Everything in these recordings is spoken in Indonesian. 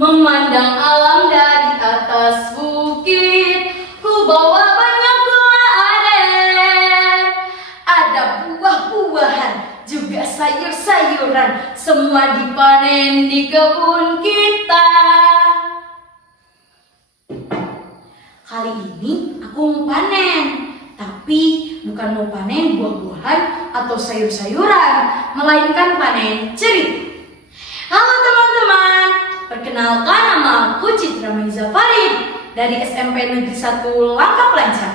Memandang alam dari atas bukit, ku bawa banyak gula aren. Ada buah-buahan, juga sayur-sayuran, semua dipanen di kebun kita. Kali ini aku mau panen, tapi bukan mau panen buah-buahan atau sayur-sayuran, melainkan panen cerita. Halo teman-teman, perkenalkan nama aku Citra Meiza Farid dari SMP Negeri 1 Langkap Lancar.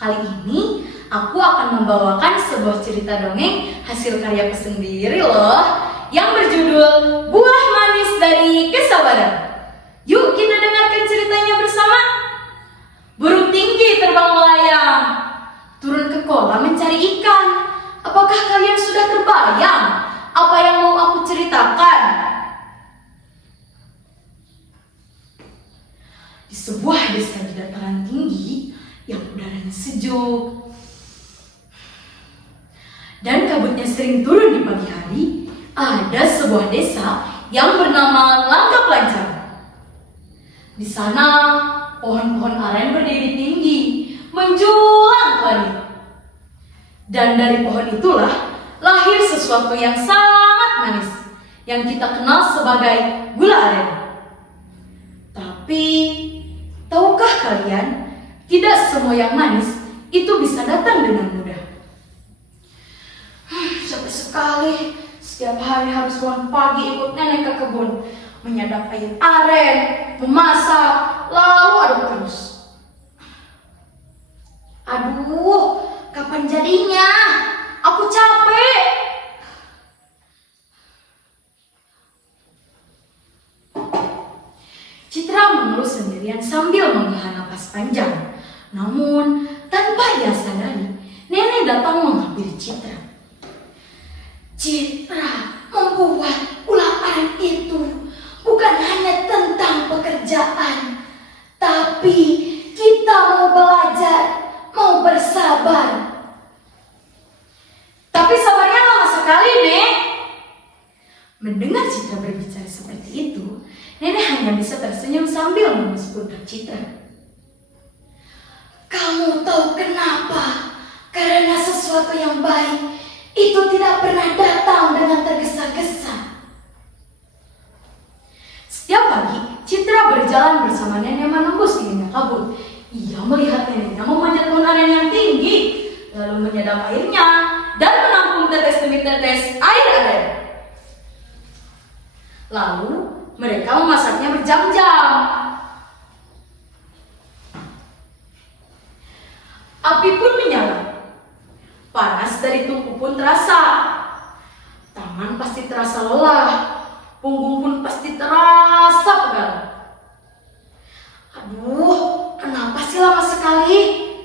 Kali ini aku akan membawakan sebuah cerita dongeng hasil karyaku sendiri loh, yang berjudul Buah Manis dari Kesabaran. Yuk kita dengarkan ceritanya bersama. Burung tinggi terbang melayang, turun ke kolam mencari ikan. Apakah kalian sudah terbayang apa yang mau aku ceritakan? Di sebuah desa di dataran tinggi yang udaranya sejuk dan kabutnya sering turun di pagi hari, ada sebuah desa yang bernama Langkap Lancar. Di sana pohon-pohon aren berdiri tinggi, menjulang ke langit. Dan dari pohon itulah lahir sesuatu yang sangat manis, yang kita kenal sebagai gula aren. Tapi, tahukah kalian, tidak semua yang manis itu bisa datang dengan mudah. Capek sekali, setiap hari harus bangun pagi ikut nenek ke kebun, menyadap air aren, memasak, lalu aduk terus. Aduh, kapan jadinya? Aku capek. Citra mengeluh sendirian sambil menghela napas panjang. Namun, tanpa ia sadari, nenek datang menghampiri Citra. Citra, membuat gula aren itu bukan hanya tentang pekerjaan, tapi kita mau belajar, mau bersabar. Tapi sabarnya lama sekali, Nek. Mendengar Citra berbicara seperti itu, nenek hanya bisa tersenyum sambil menusuk pundak Citra. Kamu tahu kenapa? Karena sesuatu yang baik itu tidak pernah datang dengan tergesa-gesa. Setiap pagi, Citra berjalan bersama nenek menembus dinginnya kabut. Ia melihat neneknya memanjat pohon aren yang tinggi, lalu menyedap airnya dan menampung tetes demi tetes air aren. Lalu mereka memasaknya berjam-jam. Api pun menyala. Panas dari tungku pun terasa. Tangan pasti terasa lelah. Punggung pun pasti terasa pegal. Aduh, kenapa sih lama sekali?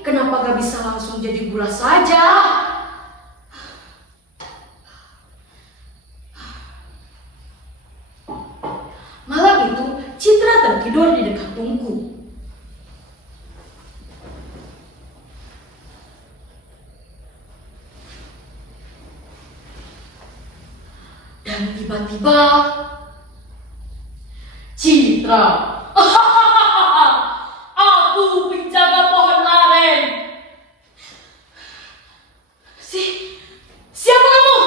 Kenapa gak bisa langsung jadi gula saja? Malam itu, Citra tertidur di dekat tungku. Dan tiba-tiba, Citra, aku penjaga pohon aren. Siapa kamu?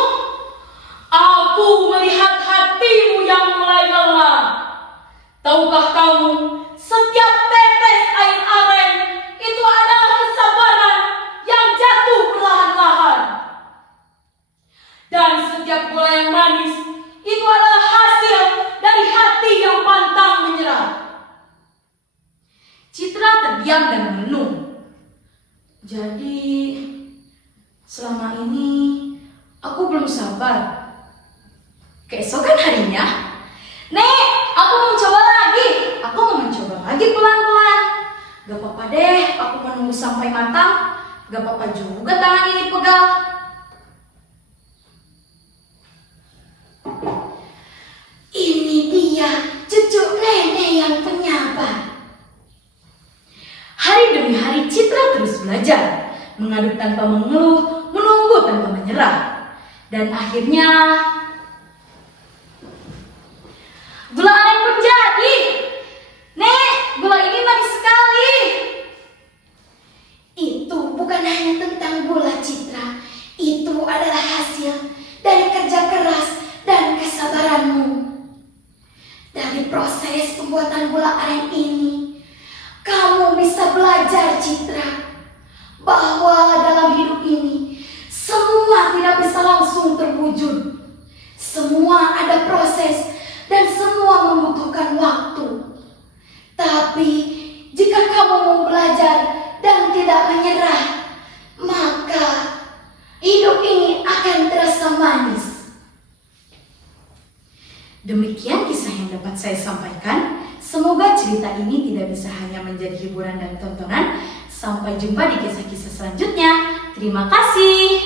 Aku melihat hatimu yang mulai lelah. Tahukah kamu, setiap tetes air aren itu adalah kesabaran yang jatuh perlahan-lahan. Dan setiap gula yang manis itu adalah hasil dari hati yang pantang menyerah. Citra terdiam dan merenung. Jadi, selama ini aku belum sabar. Keesokan harinya, Nek, aku mau mencoba lagi. Aku mau mencoba lagi pelan-pelan. Gak apa-apa deh, aku menunggu sampai matang. Gak apa-apa juga tangan ini pegal. Ini dia cucu nenek yang penyabar. Hari demi hari Citra terus belajar, mengaduk tanpa mengeluh, menunggu tanpa menyerah. Dan akhirnya gula aren pun jadi. belajar dan tidak menyerah, maka hidup ini akan terasa manis. Demikian kisah yang dapat saya sampaikan. Semoga cerita ini tidak bisa hanya menjadi hiburan dan tontonan. Sampai jumpa di kisah-kisah selanjutnya. Terima kasih.